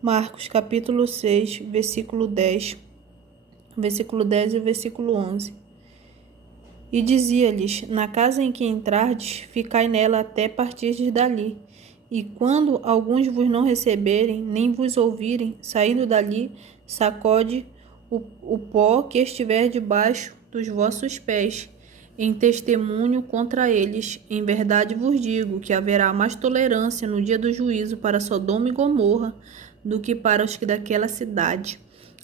Marcos capítulo 6, versículo 10 e versículo 11. E dizia-lhes: Na casa em que entrardes, ficai nela até partirdes dali. E quando alguns vos não receberem, nem vos ouvirem, saindo dali, sacode o pó que estiver debaixo dos vossos pés, em testemunho contra eles. Em verdade vos digo que haverá mais tolerância no dia do juízo para Sodoma e Gomorra do que para os que daquela cidade.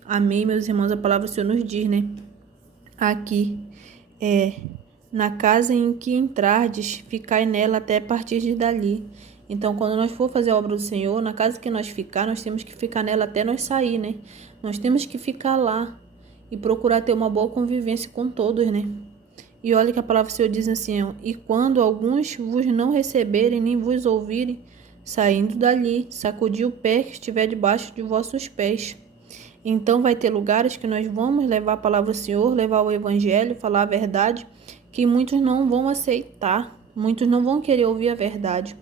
Amém, meus irmãos? A palavra do Senhor nos diz, né? Aqui na casa em que entrardes, ficai nela até partirdes dali. Então, quando nós for fazer a obra do Senhor, na casa que nós ficar, nós temos que ficar nela até nós sair, né? Nós temos que ficar lá e procurar ter uma boa convivência com todos, né? E olha que a palavra do Senhor diz assim, ó, e quando alguns vos não receberem, nem vos ouvirem, saindo dali, sacudi o pé que estiver debaixo de vossos pés. Então vai ter lugares que nós vamos levar a palavra do Senhor, levar o evangelho, falar a verdade, que muitos não vão aceitar, muitos não vão querer ouvir a verdade.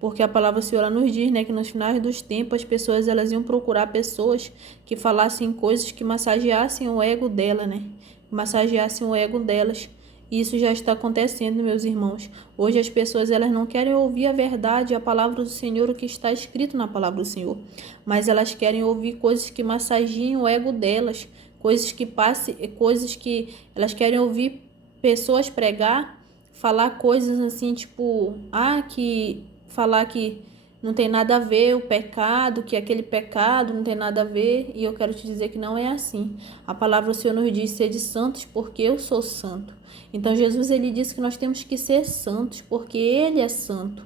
Porque a palavra do Senhor ela nos diz, né, que nos finais dos tempos as pessoas elas iam procurar pessoas que falassem coisas que massageassem o ego dela, né? Massageassem o ego delas. E isso já está acontecendo, meus irmãos. Hoje as pessoas elas não querem ouvir a verdade, a palavra do Senhor, o que está escrito na palavra do Senhor. Mas elas querem ouvir coisas que massageiem o ego delas, coisas que elas querem ouvir pessoas pregar, falar coisas assim, tipo, falar que não tem nada a ver o pecado, que aquele pecado não tem nada a ver, e eu quero te dizer que não é assim. A palavra do Senhor nos diz: sede santos, porque eu sou santo. Então Jesus ele disse que nós temos que ser santos, porque ele é santo.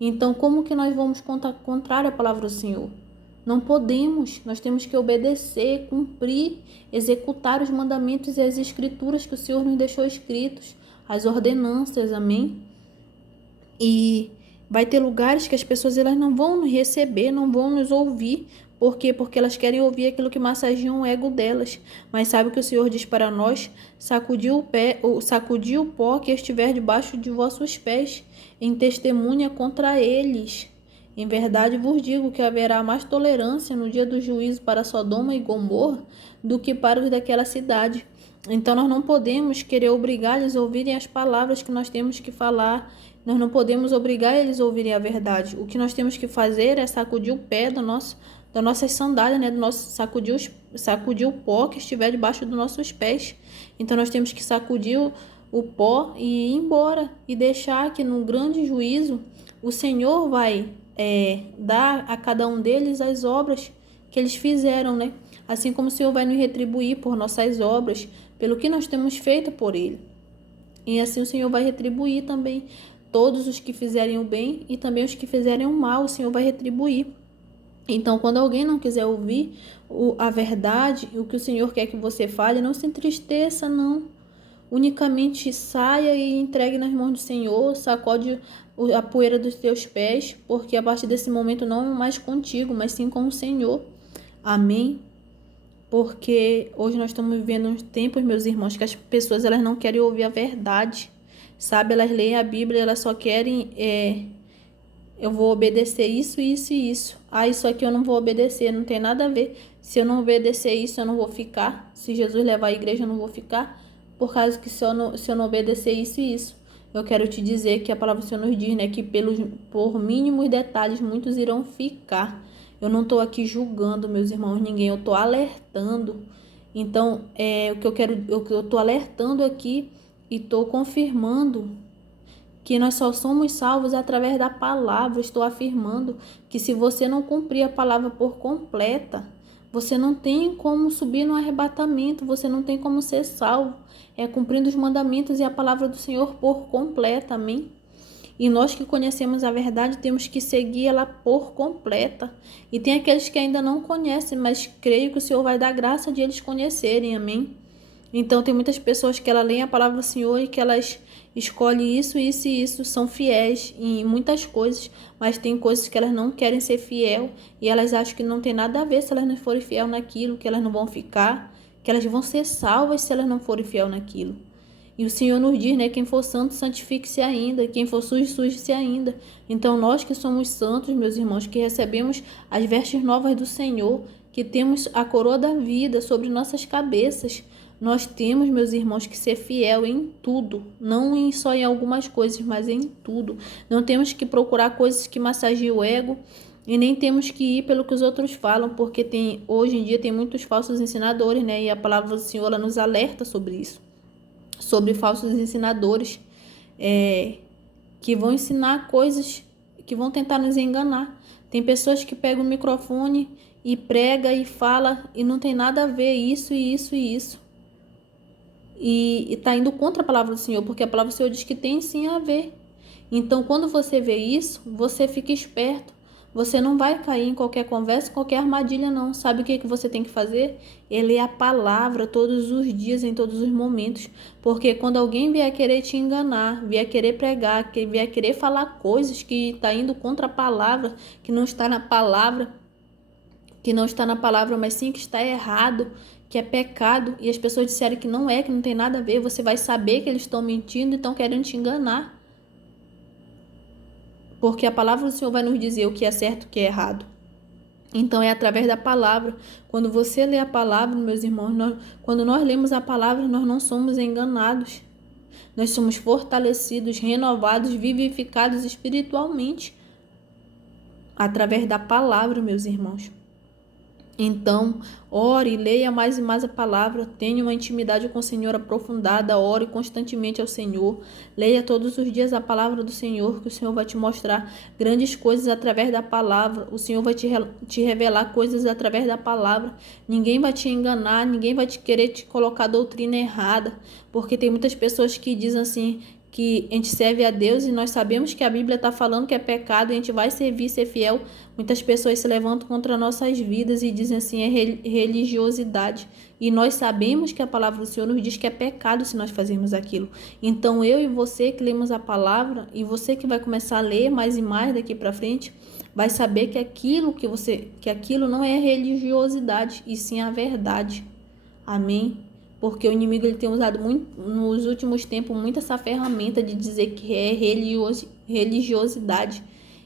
Então como que nós vamos contrário à palavra do Senhor? Não podemos, nós temos que obedecer, cumprir, executar os mandamentos e as escrituras que o Senhor nos deixou escritos, as ordenanças, amém? E vai ter lugares que as pessoas elas não vão nos receber, não vão nos ouvir. Por quê? Porque elas querem ouvir aquilo que massageia o ego delas. Mas sabe o que o Senhor diz para nós? Sacudiu o pó que estiver debaixo de vossos pés, em testemunha contra eles. Em verdade vos digo que haverá mais tolerância no dia do juízo para Sodoma e Gomorra do que para os daquela cidade. Então nós não podemos querer obrigar eles a ouvirem as palavras que nós temos que falar. Nós não podemos obrigar eles a ouvirem a verdade. O que nós temos que fazer é sacudir o pé das nossas sandálias, né? Sacudir o pó que estiver debaixo dos nossos pés. Então nós temos que sacudir o pó e ir embora e deixar que no grande juízo o Senhor vai dar a cada um deles as obras que eles fizeram, né? Assim como o Senhor vai nos retribuir por nossas obras, pelo que nós temos feito por Ele. E assim o Senhor vai retribuir também todos os que fizerem o bem e também os que fizerem o mal, o Senhor vai retribuir. Então, quando alguém não quiser ouvir a verdade, o que o Senhor quer que você fale, não se entristeça, não. Unicamente saia e entregue nas mãos do Senhor, sacode a poeira dos teus pés, porque a partir desse momento não é mais contigo, mas sim com o Senhor. Amém? Porque hoje nós estamos vivendo uns tempos, meus irmãos, que as pessoas elas não querem ouvir a verdade, sabe? Elas leem a Bíblia, elas só querem, eu vou obedecer isso, isso e isso. Isso aqui eu não vou obedecer, não tem nada a ver. Se eu não obedecer isso, eu não vou ficar. Se Jesus levar a igreja, eu não vou ficar. Por causa que se eu não obedecer isso e isso. Eu quero te dizer que a palavra do Senhor nos diz, né, que por mínimos detalhes muitos irão ficar. Eu não estou aqui julgando, meus irmãos, ninguém, eu estou alertando. Então, o que eu estou alertando aqui e estou confirmando que nós só somos salvos através da palavra. Estou afirmando que se você não cumprir a palavra por completa, você não tem como subir no arrebatamento, você não tem como ser salvo. É cumprindo os mandamentos e a palavra do Senhor por completa, amém? E nós que conhecemos a verdade temos que seguir ela por completa. E tem aqueles que ainda não conhecem, mas creio que o Senhor vai dar graça de eles conhecerem, amém? Então tem muitas pessoas que elas leem a palavra do Senhor e que elas escolhem isso, isso e isso, são fiéis em muitas coisas, mas tem coisas que elas não querem ser fiel e elas acham que não tem nada a ver se elas não forem fiel naquilo, que elas não vão ficar, que elas vão ser salvas se elas não forem fiel naquilo. E o Senhor nos diz, né, quem for santo, santifique-se ainda, quem for sujo, suje-se ainda. Então nós que somos santos, meus irmãos, que recebemos as vestes novas do Senhor, que temos a coroa da vida sobre nossas cabeças, nós temos, meus irmãos, que ser fiel em tudo, não só em algumas coisas, mas em tudo. Não temos que procurar coisas que massagiem o ego e nem temos que ir pelo que os outros falam, porque hoje em dia tem muitos falsos ensinadores, né? E a palavra do Senhor ela nos alerta sobre isso, sobre falsos ensinadores que vão ensinar coisas que vão tentar nos enganar. Tem pessoas que pegam o microfone e prega e fala e não tem nada a ver isso e isso e isso. E está indo contra a palavra do Senhor, porque a palavra do Senhor diz que tem sim a ver. Então, quando você vê isso, você fica esperto. Você não vai cair em qualquer conversa, qualquer armadilha, não. Sabe o que você tem que fazer? É ler a palavra todos os dias, em todos os momentos. Porque quando alguém vier querer te enganar, vier querer pregar, vier querer falar coisas que está indo contra a palavra, que não está na palavra, mas sim que está errado, que é pecado, e as pessoas disseram que não é, que não tem nada a ver, você vai saber que eles estão mentindo e estão querendo te enganar. Porque a palavra do Senhor vai nos dizer o que é certo e o que é errado. Então é através da palavra. Quando você lê a palavra, meus irmãos, quando nós lemos a palavra, nós não somos enganados. Nós somos fortalecidos, renovados, vivificados espiritualmente. Através da palavra, meus irmãos. Então, ore, leia mais e mais a palavra, tenha uma intimidade com o Senhor aprofundada, ore constantemente ao Senhor, leia todos os dias a palavra do Senhor, que o Senhor vai te mostrar grandes coisas através da palavra, o Senhor vai te revelar coisas através da palavra, ninguém vai te enganar, ninguém vai querer te colocar doutrina errada, porque tem muitas pessoas que dizem assim, que a gente serve a Deus e nós sabemos que a Bíblia está falando que é pecado e a gente vai servir, ser fiel. Muitas pessoas se levantam contra nossas vidas e dizem assim, é religiosidade. E nós sabemos que a palavra do Senhor nos diz que é pecado se nós fazermos aquilo. Então eu e você que lemos a palavra e você que vai começar a ler mais e mais daqui para frente, vai saber que aquilo não é religiosidade e sim a verdade. Amém? Porque o inimigo ele tem usado muito, nos últimos tempos muito essa ferramenta de dizer que é religiosidade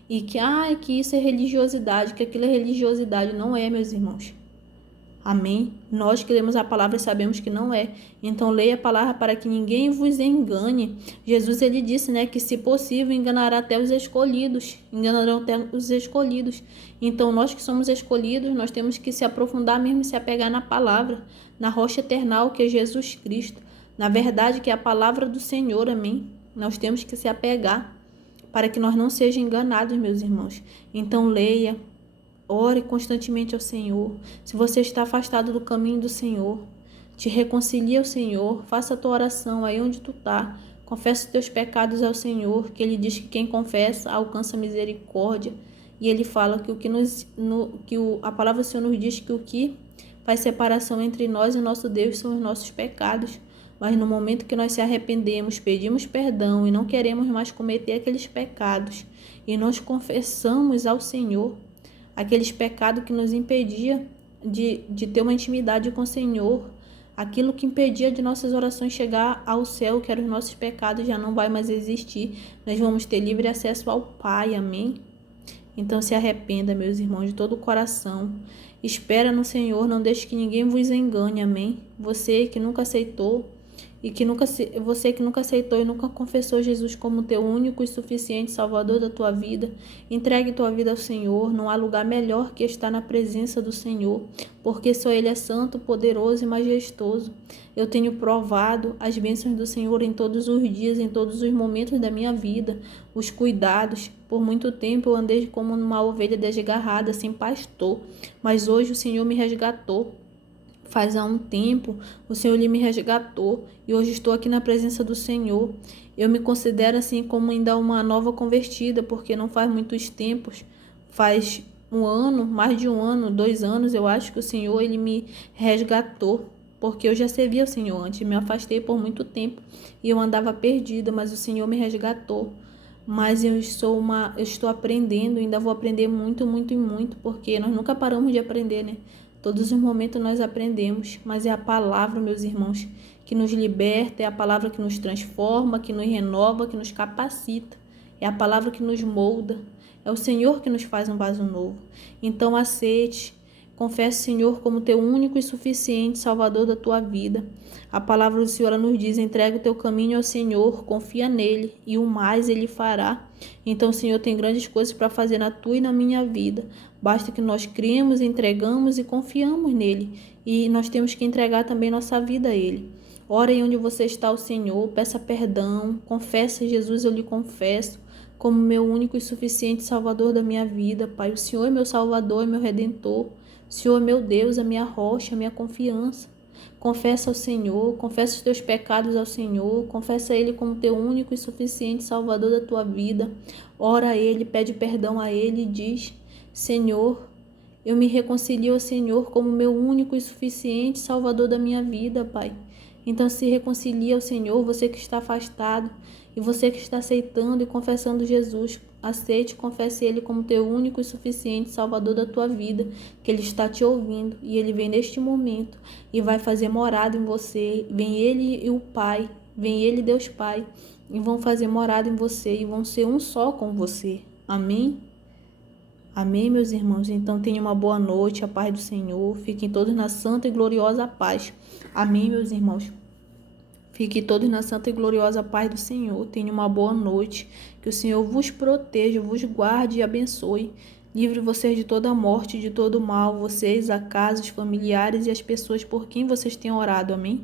e que isso é religiosidade, que aquilo é religiosidade. Não é, meus irmãos. Amém? Nós que lemos a palavra sabemos que não é. Então leia a palavra para que ninguém vos engane. Jesus ele disse, né, que se possível enganará até os escolhidos. Enganarão até os escolhidos. Então nós que somos escolhidos, nós temos que se aprofundar mesmo e se apegar na palavra, na rocha eternal que é Jesus Cristo. Na verdade que é a palavra do Senhor, amém? Nós temos que se apegar para que nós não sejamos enganados, meus irmãos. Então leia. Ore constantemente ao Senhor. Se você está afastado do caminho do Senhor, te reconcilie ao Senhor. Faça a tua oração aí onde tu está. Confessa os teus pecados ao Senhor, que Ele diz que quem confessa alcança misericórdia. E Ele fala que a palavra do Senhor nos diz que o que faz separação entre nós e o nosso Deus são os nossos pecados. Mas no momento que nós se arrependemos, pedimos perdão e não queremos mais cometer aqueles pecados, e nós confessamos ao Senhor aqueles pecados que nos impedia de ter uma intimidade com o Senhor, aquilo que impedia de nossas orações chegar ao céu, que eram os nossos pecados, já não vai mais existir. Nós vamos ter livre acesso ao Pai, amém? Então se arrependa, meus irmãos, de todo o coração. Espera no Senhor, não deixe que ninguém vos engane, amém? Você que nunca aceitou você que nunca aceitou e nunca confessou Jesus como teu único e suficiente Salvador da tua vida, entregue tua vida ao Senhor. Não há lugar melhor que estar na presença do Senhor, porque só Ele é santo, poderoso e majestoso. Eu tenho provado as bênçãos do Senhor em todos os dias, em todos os momentos da minha vida, os cuidados. Por muito tempo eu andei como uma ovelha desgarrada, sem pastor, mas hoje o Senhor me resgatou. Faz há um tempo, o Senhor me resgatou e hoje estou aqui na presença do Senhor. Eu me considero assim como ainda uma nova convertida, porque não faz muitos tempos, faz um ano, mais de um ano, 2 anos, eu acho que o Senhor ele me resgatou, porque eu já servia o Senhor antes, me afastei por muito tempo e eu andava perdida, mas o Senhor me resgatou. Mas eu estou aprendendo, ainda vou aprender muito, muito e muito, porque nós nunca paramos de aprender, né? Todos os momentos nós aprendemos, mas é a palavra, meus irmãos, que nos liberta, é a palavra que nos transforma, que nos renova, que nos capacita. É a palavra que nos molda. É o Senhor que nos faz um vaso novo. Então aceite, confesse o Senhor como teu único e suficiente Salvador da tua vida. A palavra do Senhor nos diz: entrega o teu caminho ao Senhor, confia nele e o mais ele fará. Então o Senhor tem grandes coisas para fazer na tua e na minha vida. Basta que nós criemos, entregamos e confiamos nele. E nós temos que entregar também nossa vida a ele. Ora aí onde você está ao Senhor, peça perdão, confesse: Jesus, eu lhe confesso como meu único e suficiente Salvador da minha vida, Pai. O Senhor é meu Salvador, é meu Redentor. O Senhor é meu Deus, a minha rocha, a minha confiança. Confessa ao Senhor, confessa os teus pecados ao Senhor, confessa a Ele como teu único e suficiente Salvador da tua vida. Ora a Ele, pede perdão a Ele e diz: Senhor, eu me reconcilio ao Senhor como meu único e suficiente Salvador da minha vida, Pai. Então se reconcilia ao Senhor, você que está afastado e você que está aceitando e confessando Jesus. Aceite e confesse Ele como teu único e suficiente Salvador da tua vida, que Ele está te ouvindo e Ele vem neste momento e vai fazer morada em você. Vem Ele e o Pai, vem Ele, Deus Pai, e vão fazer morada em você e vão ser um só com você. Amém? Amém, meus irmãos? Então tenham uma boa noite, a paz do Senhor. Fiquem todos na santa e gloriosa paz. Amém, meus irmãos? Fiquem todos na santa e gloriosa paz do Senhor. Tenham uma boa noite. Que o Senhor vos proteja, vos guarde e abençoe. Livre vocês de toda morte, de todo mal, vocês, a casa, os familiares e as pessoas por quem vocês têm orado. Amém?